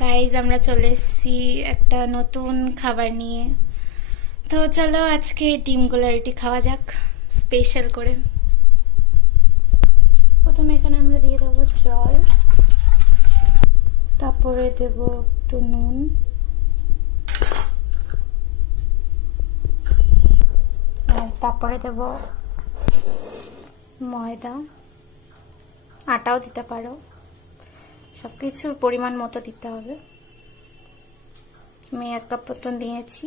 Guys আমরা চলে এসেছি একটা নতুন খাবার নিয়ে। তো চলো আজকে ডিমগুলো রুটি খাওয়া যাক স্পেশাল করে। প্রথমে এখানে আমরা দিয়ে দেবো জল, তারপরে দেব একটু নুন, আর তারপরে দেব ময়দা, আটাও দিতে পারো, সব কিছু পরিমাণ মতো দিতে হবে। আমি 1 কাপ মতন দিয়েছি,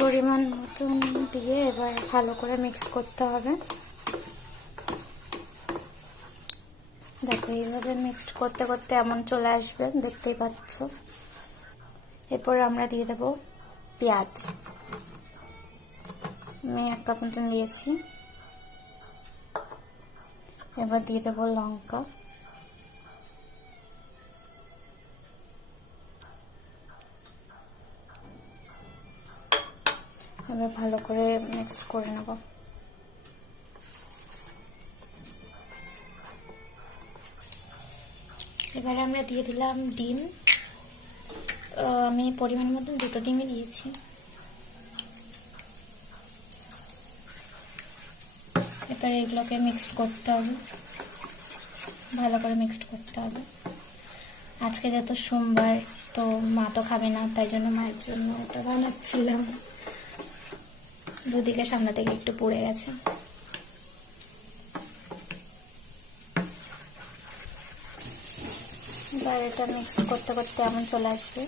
পরিমাণ মতন দিয়ে এবার ভালো করে মিক্স করতে হবে। দেখো এইভাবে মিক্সড করতে করতে এমন চলে আসবে, দেখতেই পাচ্ছ। এরপর আমরা দিয়ে দেব পেঁয়াজ, আমি 1 কাপ মতন দিয়েছি। এবার দিয়ে দেব লঙ্কা, এবার ভালো করে মিক্স করে নেব। এবারে আমরা দিয়ে দিলাম ডিম, আমি পরিমাণ মতো 2টো ডিমই দিয়েছি। এবারে এগুলোকে মিক্সড করতে হবে, ভালো করে মিক্সড করতে হবে। আজকে যেহেতু সোমবার, তো মা তো খাবে না, তাই জন্য মায়ের জন্য ওটা বানাচ্ছিলাম। দুদিকে সামনে থেকে একটু পুড়ে গেছে। এবার এটা মিক্স করতে করতে এমন চলে আসবে।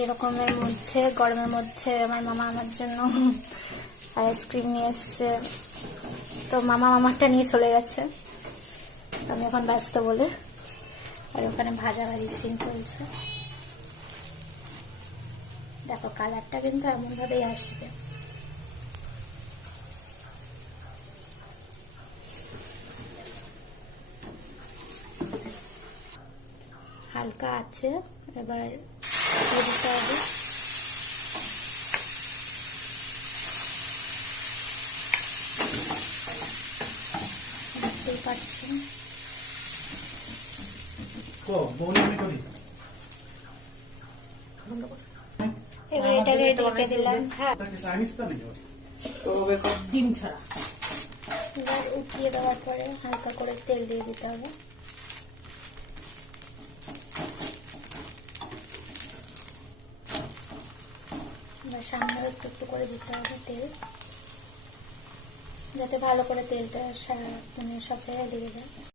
এরকমের মধ্যে গরমের মধ্যে আমার মামা আমার জন্য আইসক্রিম নিয়ে এসছে, তো মামা মামারটা নিয়ে চলে গেছে, আমি এখন ব্যস্ত বলে। আর ওখানে ভাজাভাজি সিন চলছে। দেখো কালারটা কিন্তু এমন ভাবেই আসবে। হালকা আছে, এবার দিতে হবে। দেখতেই পাচ্ছেন। এবার এটাকে ঢেকে দিলাম। হ্যাঁ, ডিম ছাড়া এবার উঠিয়ে দেওয়ার পরে হালকা করে তেল দিয়ে দিতে হবে। এবার সামনে একটু একটু করে দিতে হবে তেল, যাতে ভালো করে তেলটা মানে সব জায়গায় লেগে যায়।